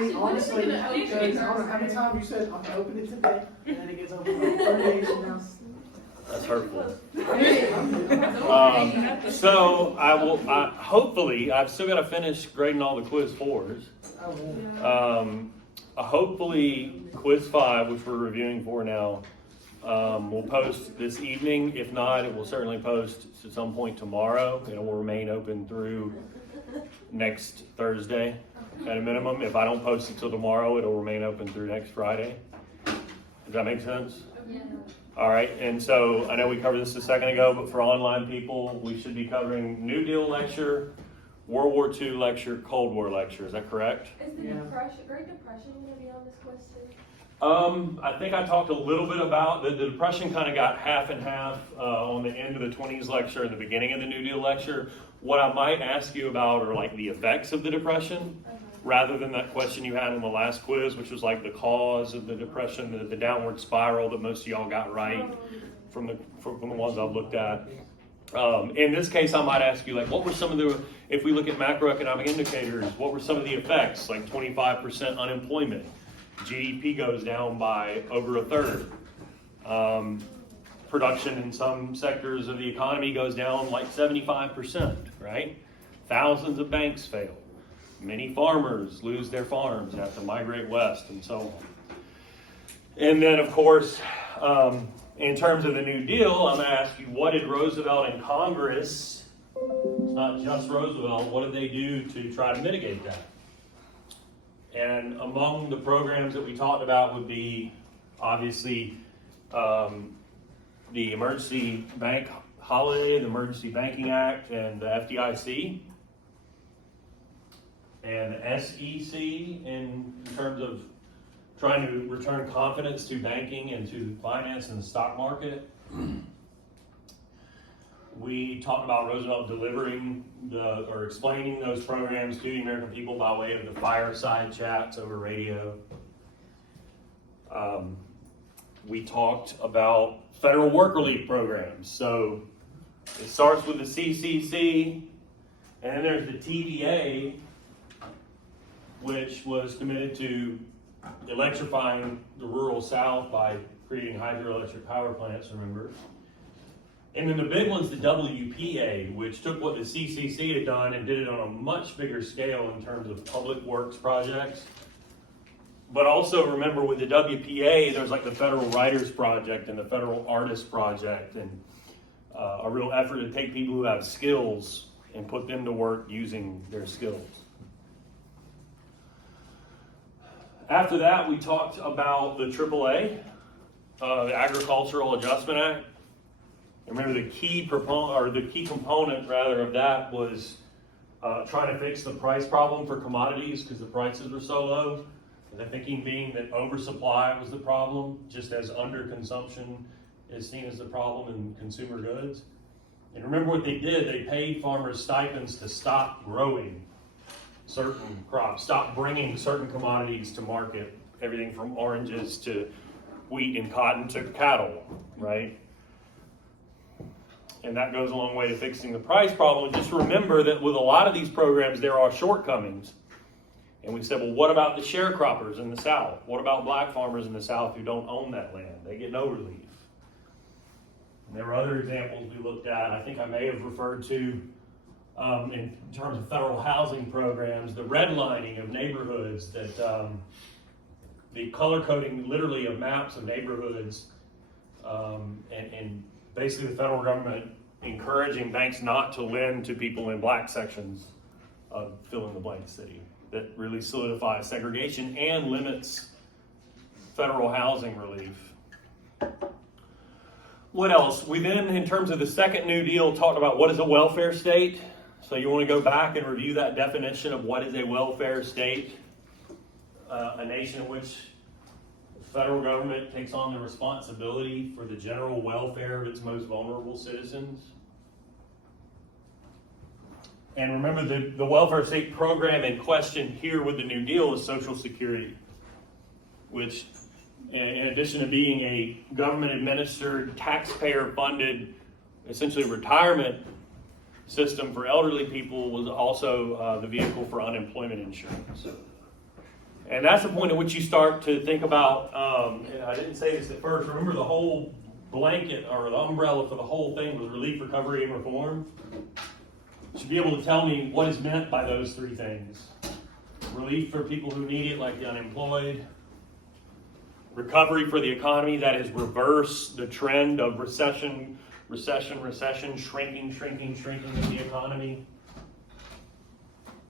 Actually, honestly, because I don't know how many times you said, I'm gonna open it today, and then it gets open like 30 days from now. That's hurtful. Hey, So hopefully, I've still got to finish grading all the quiz 4s. Hopefully quiz 5, which we're reviewing for now, will post this evening. If not, it will certainly post at some point tomorrow. It will remain open through next Thursday at a minimum. If I don't post it till tomorrow, it'll remain open through next Friday. Does that make sense? Yeah. All right, and so I know we covered this a second ago, but for online people, we should be covering New Deal lecture, World War II lecture, Cold War lecture. Is that correct? Is the Yeah. Great Depression going to be on this quiz too? I think I talked a little bit about the Depression. Kind of got half and half on the end of the 20s lecture and the beginning of the New Deal lecture. What I might ask you about are like the effects of the Depression, rather than that question you had in the last quiz, which was like the cause of the Depression, the downward spiral that most of y'all got right from the ones I've looked at. In this case, I might ask you, like, what were some of the, if we look at macroeconomic indicators, what were some of the effects? Like 25% unemployment, GDP goes down by over a third. Production in some sectors of the economy goes down like 75%, right? Thousands of banks fail. Many farmers lose their farms and have to migrate west and so on. And then, of course, in terms of the New Deal, I'm going to ask you, what did Roosevelt and Congress, it's not just Roosevelt, what did they do to try to mitigate that? And among the programs that we talked about would be, obviously, the Emergency Bank Holiday, the Emergency Banking Act, and the FDIC. And the SEC in terms of trying to return confidence to banking and to finance and the stock market. We talked about Roosevelt delivering or explaining those programs to the American people by way of the fireside chats over radio. We talked about federal work relief programs. So it starts with the CCC, and then there's the TVA, which was committed to electrifying the rural South by creating hydroelectric power plants, remember? And then the big one's the WPA, which took what the CCC had done and did it on a much bigger scale in terms of public works projects. But also remember with the WPA, there's like the Federal Writers Project and the Federal Artists Project, and a real effort to take people who have skills and put them to work using their skills. After that, we talked about the AAA, the Agricultural Adjustment Act. Remember the key component of that was trying to fix the price problem for commodities because the prices were so low. The thinking being that oversupply was the problem, just as underconsumption is seen as the problem in consumer goods. And remember what they did, they paid farmers stipends to stop growing certain crops, stop bringing certain commodities to market, everything from oranges to wheat and cotton to cattle, right? And that goes a long way to fixing the price problem. And just remember that with a lot of these programs, there are shortcomings. And we said, well, what about the sharecroppers in the South? What about black farmers in the South who don't own that land? They get no relief. And there were other examples we looked at. I think I may have referred to, in terms of federal housing programs, the redlining of neighborhoods, that the color coding literally of maps of neighborhoods, and basically the federal government encouraging banks not to lend to people in black sections of fill-in-the-blank city. That really solidifies segregation and limits federal housing relief. What else? We then, in terms of the second New Deal, talked about what is a welfare state. So you want to go back and review that definition of what is a welfare state. A nation in which the federal government takes on the responsibility for the general welfare of its most vulnerable citizens. And remember, the welfare state program in question here with the New Deal is Social Security, which, in addition to being a government-administered, taxpayer-funded, essentially retirement system for elderly people, was also the vehicle for unemployment insurance. And that's the point at which you start to think about, and I didn't say this at first, remember the whole blanket or the umbrella for the whole thing was relief, recovery, and reform? You should be able to tell me what is meant by those three things. Relief for people who need it, like the unemployed. Recovery for the economy, that is reverse the trend of recession, shrinking of the economy.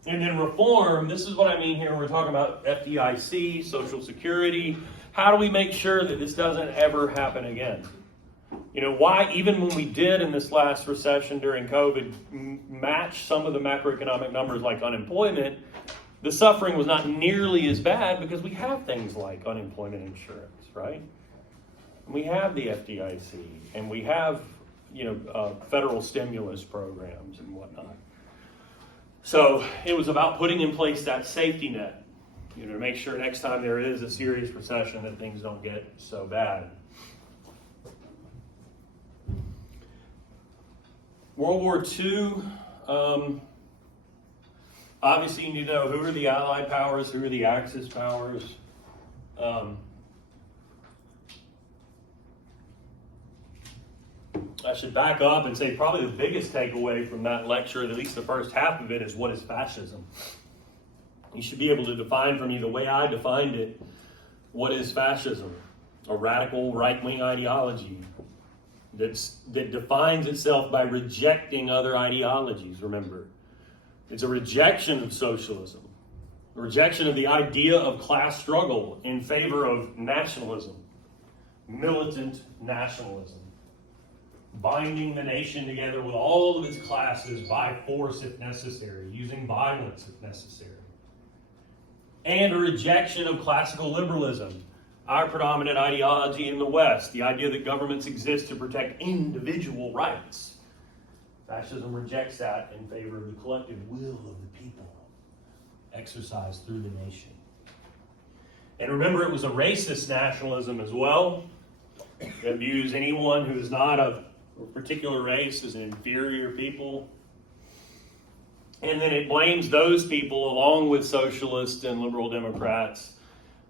And then reform, this is what I mean here, we're talking about FDIC, Social Security. How do we make sure that this doesn't ever happen again? You know, why, even when we did in this last recession during COVID, match some of the macroeconomic numbers like unemployment, the suffering was not nearly as bad because we have things like unemployment insurance, right? And we have the FDIC, and we have, federal stimulus programs and whatnot. So it was about putting in place that safety net, to make sure next time there is a serious recession that things don't get so bad. World War II, obviously you need to know who are the Allied powers, who are the Axis powers. I should back up and say probably the biggest takeaway from that lecture, at least the first half of it, is what is fascism. You should be able to define for me the way I defined it, what is fascism? A radical right-wing ideology that defines itself by rejecting other ideologies, remember. It's a rejection of socialism, a rejection of the idea of class struggle in favor of nationalism, militant nationalism. Binding the nation together with all of its classes by force if necessary, using violence if necessary. And a rejection of classical liberalism, our predominant ideology in the West, the idea that governments exist to protect individual rights. Fascism rejects that in favor of the collective will of the people, exercised through the nation. And remember, it was a racist nationalism as well, that views anyone who is not of a particular race as an inferior people. And then it blames those people, along with socialists and liberal Democrats,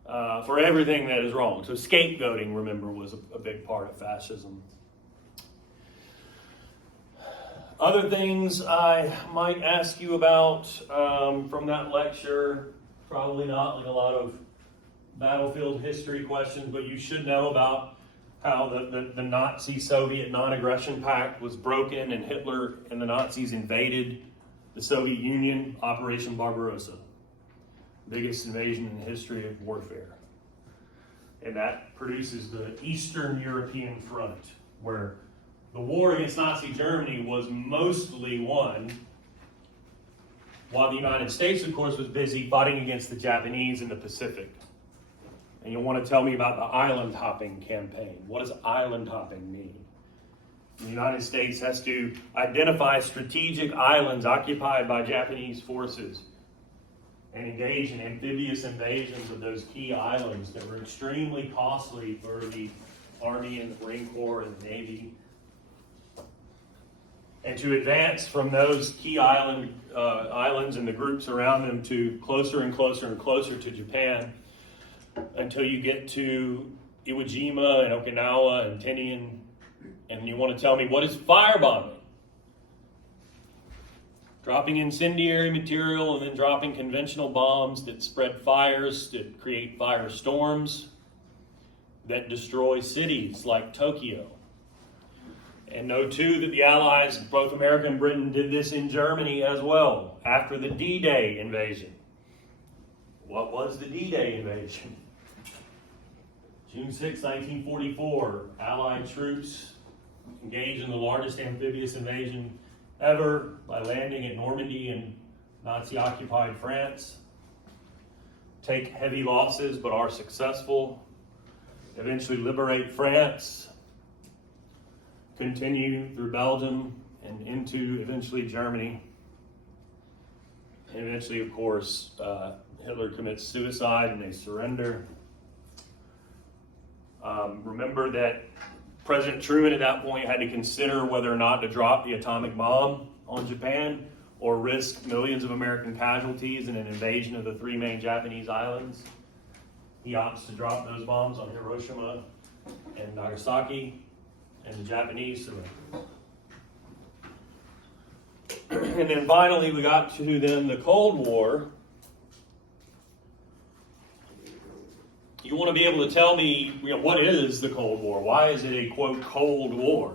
for everything that is wrong. So scapegoating, remember, was a big part of fascism. Other things I might ask you about from that lecture, probably not like a lot of battlefield history questions, but you should know about how the Nazi-Soviet non-aggression pact was broken and Hitler and the Nazis invaded the Soviet Union, Operation Barbarossa. Biggest invasion in the history of warfare. And that produces the Eastern European Front, where the war against Nazi Germany was mostly won, while the United States, of course, was busy fighting against the Japanese in the Pacific. And you'll want to tell me about the island hopping campaign. What does island hopping mean? The United States has to identify strategic islands occupied by Japanese forces and engage in amphibious invasions of those key islands that were extremely costly for the Army and the Marine Corps and the Navy. And to advance from those key islands and the groups around them to closer and closer and closer to Japan, until you get to Iwo Jima and Okinawa and Tinian, and you want to tell me what is firebombing? Dropping incendiary material and then dropping conventional bombs that spread fires, that create firestorms, that destroy cities like Tokyo. And know too that the Allies, both America and Britain, did this in Germany as well, after the D-Day invasion. What was the D-Day invasion? June 6, 1944, Allied troops engaged in the largest amphibious invasion ever by landing at Normandy in Nazi-occupied France. Take heavy losses but are successful. Eventually liberate France. Continue through Belgium and into eventually Germany. And eventually, of course, Hitler commits suicide and they surrender. Remember that President Truman at that point had to consider whether or not to drop the atomic bomb on Japan or risk millions of American casualties in an invasion of the three main Japanese islands. he opts to drop those bombs on Hiroshima and Nagasaki, and the Japanese surrender. And then finally we got to then the Cold War. You want to be able to tell me, what is the Cold War? Why is it a, quote, Cold War?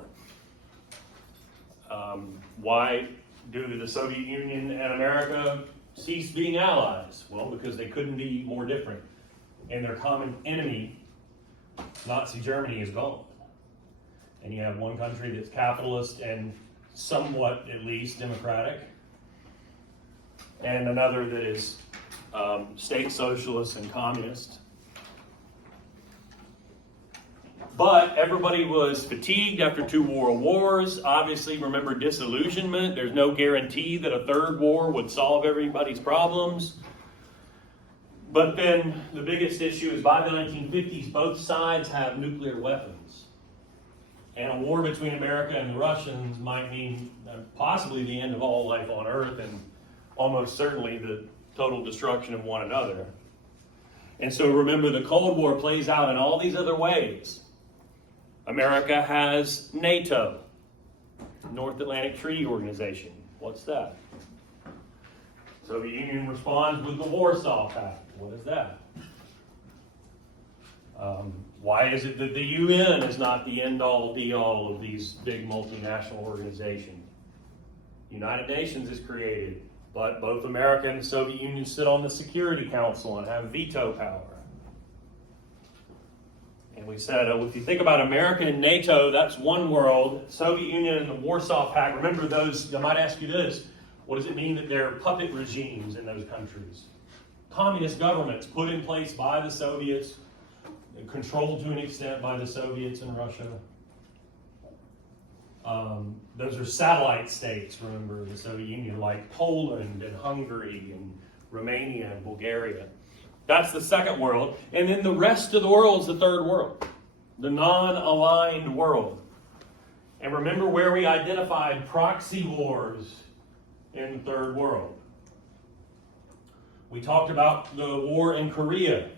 Why do the Soviet Union and America cease being allies? Well, because they couldn't be more different. And their common enemy, Nazi Germany, is gone. And you have one country that's capitalist and somewhat, at least, democratic, and another that is state socialist and communist. But everybody was fatigued after 2 world wars. Obviously, remember disillusionment. There's no guarantee that a third war would solve everybody's problems. But then the biggest issue is by the 1950s, both sides have nuclear weapons. And a war between America and the Russians might mean possibly the end of all life on Earth and almost certainly the total destruction of one another. And so remember, the Cold War plays out in all these other ways. America has NATO, North Atlantic Treaty Organization. What's that? Soviet Union responds with the Warsaw Pact. What is that? Why is it that the UN is not the end-all, be-all of these big multinational organizations? United Nations is created, but both America and the Soviet Union sit on the Security Council and have veto power. And we said, if you think about America and NATO, that's one world. Soviet Union and the Warsaw Pact, remember those, I might ask you this, what does it mean that there are puppet regimes in those countries? Communist governments put in place by the Soviets, controlled to an extent by the Soviets and Russia. Those are satellite states, remember, the Soviet Union, like Poland and Hungary and Romania and Bulgaria. That's the second world. And then the rest of the world is the third world, the non-aligned world. And remember where we identified proxy wars in the third world. We talked about the war in Korea,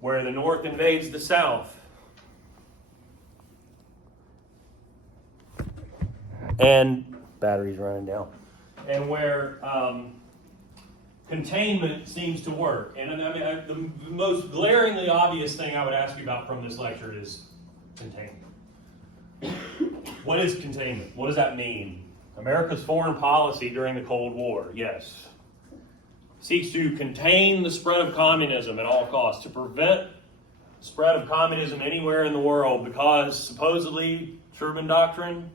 where the North invades the South. And batteries running down. And where containment seems to work. And I mean, the most glaringly obvious thing I would ask you about from this lecture is containment. What is containment? What does that mean? America's foreign policy during the Cold War, yes, seeks to contain the spread of communism at all costs, to prevent the spread of communism anywhere in the world, because supposedly, Truman Doctrine,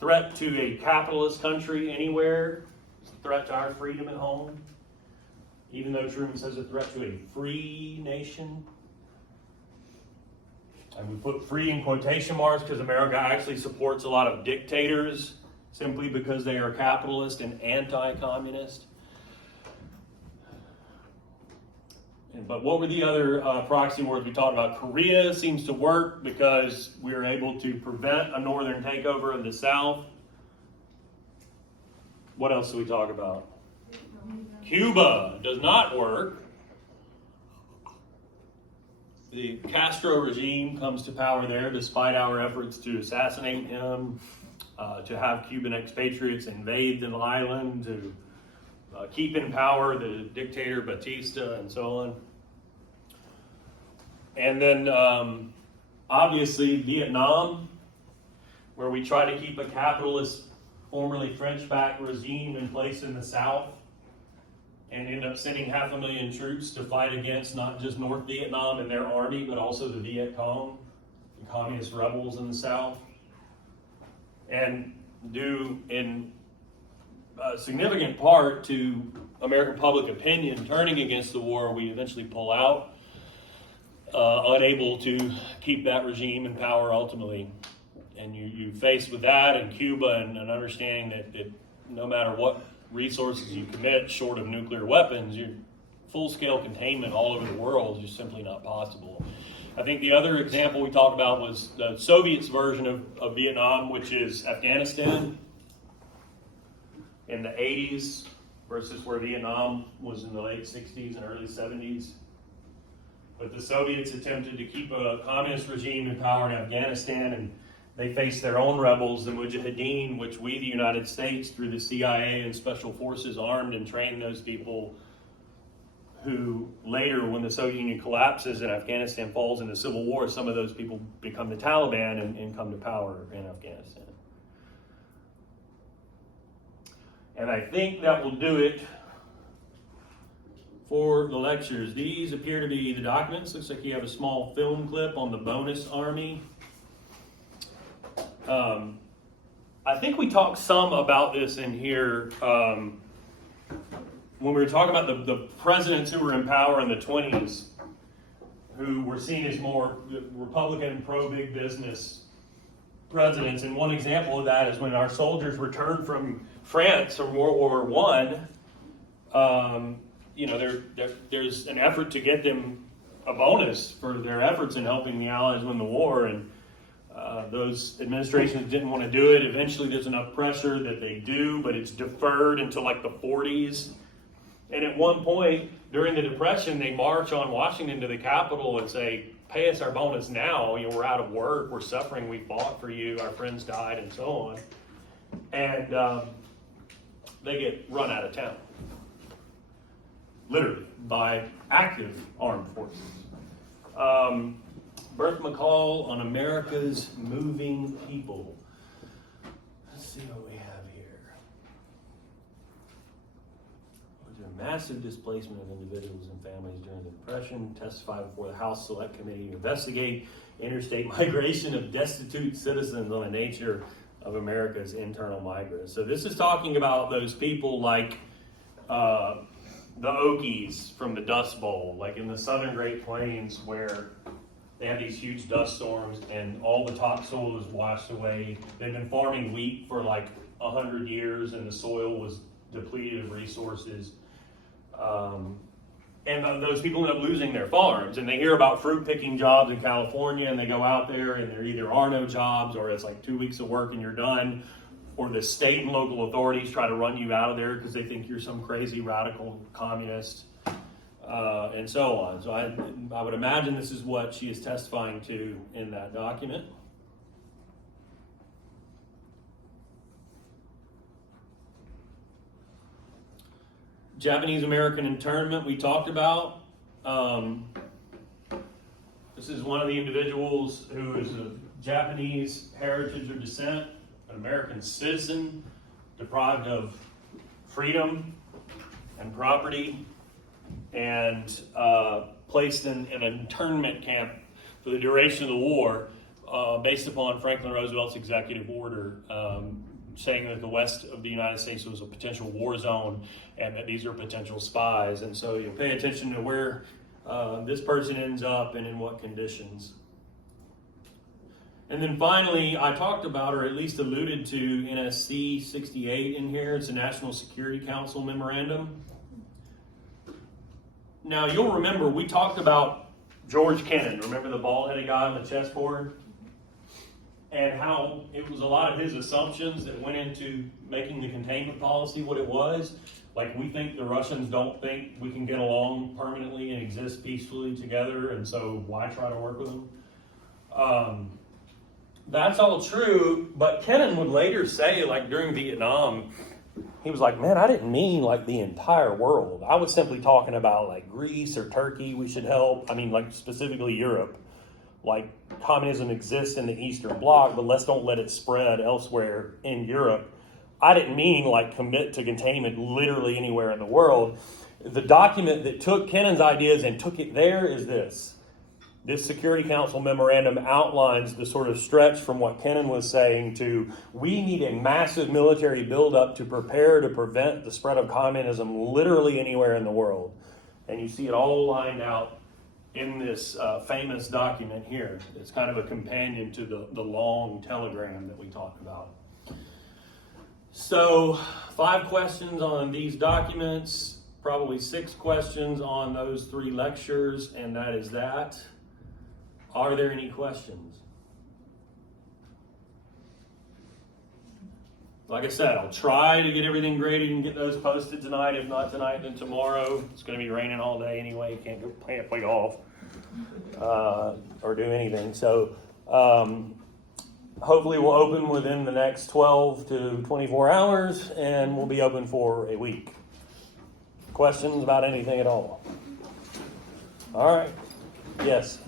threat to a capitalist country anywhere, it's a threat to our freedom at home, even though Truman says a threat to a free nation. And we put free in quotation marks because America actually supports a lot of dictators simply because they are capitalist and anti-communist. But what were the other proxy wars we talked about? Korea seems to work because we were able to prevent a northern takeover of the South. What else do we talk about? Cuba does not work. The Castro regime comes to power there despite our efforts to assassinate him, to have Cuban expatriates invade the island, to keep in power the dictator Batista, and so on. And then, obviously, Vietnam, where we try to keep a capitalist, formerly French-backed regime in place in the South, and end up sending 500,000 troops to fight against not just North Vietnam and their army, but also the Viet Cong, the communist rebels in the South. And due in a significant part to American public opinion turning against the war, we eventually pull out, unable to keep that regime in power ultimately. And you face with that and Cuba and an understanding that no matter what resources you commit short of nuclear weapons, your full-scale containment all over the world is just simply not possible. I think the other example we talked about was the Soviets' version of Vietnam, which is Afghanistan in the 80s versus where Vietnam was in the late 60s and early 70s. But the Soviets attempted to keep a communist regime in power in Afghanistan, and they faced their own rebels, the Mujahideen, which we, the United States, through the CIA and special forces, armed and trained those people who later, when the Soviet Union collapses and Afghanistan falls into civil war, some of those people become the Taliban and come to power in Afghanistan. And I think that will do it for the lectures. These appear to be the documents. Looks like you have a small film clip on the bonus army. I think we talked some about this in here when we were talking about the presidents who were in power in the 20s, who were seen as more Republican, pro-big business presidents. And one example of that is when our soldiers returned from France from World War I. There's an effort to get them a bonus for their efforts in helping the Allies win the war, and those administrations didn't want to do it. Eventually there's enough pressure that they do, but it's deferred until like the 40s. And at one point during the Depression, they march on Washington to the Capitol and say, pay us our bonus now. We're out of work, we're suffering, we fought for you, our friends died, and so on. And they get run out of town. Literally, by active armed forces. Burt McCall on America's Moving People. Let's see what we have here. There's a massive displacement of individuals and families during the Depression. Testify before the House Select Committee to investigate interstate migration of destitute citizens on the nature of America's internal migrants. So this is talking about those people like the Okies from the Dust Bowl, like in the southern Great Plains, where they have these huge dust storms and all the topsoil is washed away. They've been farming wheat for like 100 years and the soil was depleted of resources. And those people end up losing their farms, and they hear about fruit picking jobs in California, and they go out there and there either are no jobs, or it's like 2 weeks of work and you're done, or the state and local authorities try to run you out of there because they think you're some crazy radical communist, and so on. So I would imagine this is what she is testifying to in that document. Japanese American internment we talked about. This is one of the individuals who is of Japanese heritage or descent, an American citizen, deprived of freedom and property, and placed in an internment camp for the duration of the war, based upon Franklin Roosevelt's executive order, saying that the west of the United States was a potential war zone and that these are potential spies. And so you pay attention to where this person ends up and in what conditions. And then finally, I talked about, or at least alluded to, NSC 68 in here. It's a National Security Council memorandum. Now, you'll remember we talked about George Kennan. Remember the bald-headed guy on the chessboard? And how it was a lot of his assumptions that went into making the containment policy what it was. Like, we think the Russians don't think we can get along permanently and exist peacefully together, and so why try to work with them? That's all true, but Kennan would later say, like during Vietnam, he was like, man, I didn't mean like the entire world. I was simply talking about like Greece or Turkey we should help. I mean, like specifically Europe. Like, communism exists in the Eastern Bloc, but let's don't let it spread elsewhere in Europe. I didn't mean like commit to containment literally anywhere in the world. The document that took Kennan's ideas and took it there is this. This Security Council memorandum outlines the sort of stretch from what Kennan was saying to, we need a massive military buildup to prepare to prevent the spread of communism literally anywhere in the world. And you see it all lined out in this famous document here. It's kind of a companion to the long telegram that we talked about. So 5 questions on these documents, probably 6 questions on those 3 lectures, and that is that. Are there any questions? like I said, I'll try to get everything graded and get those posted tonight. If not tonight, then tomorrow. It's going to be raining all day anyway. Can't play golf or do anything. So hopefully we'll open within the next 12 to 24 hours, and we'll be open for a week. Questions about anything at all? All right. Yes.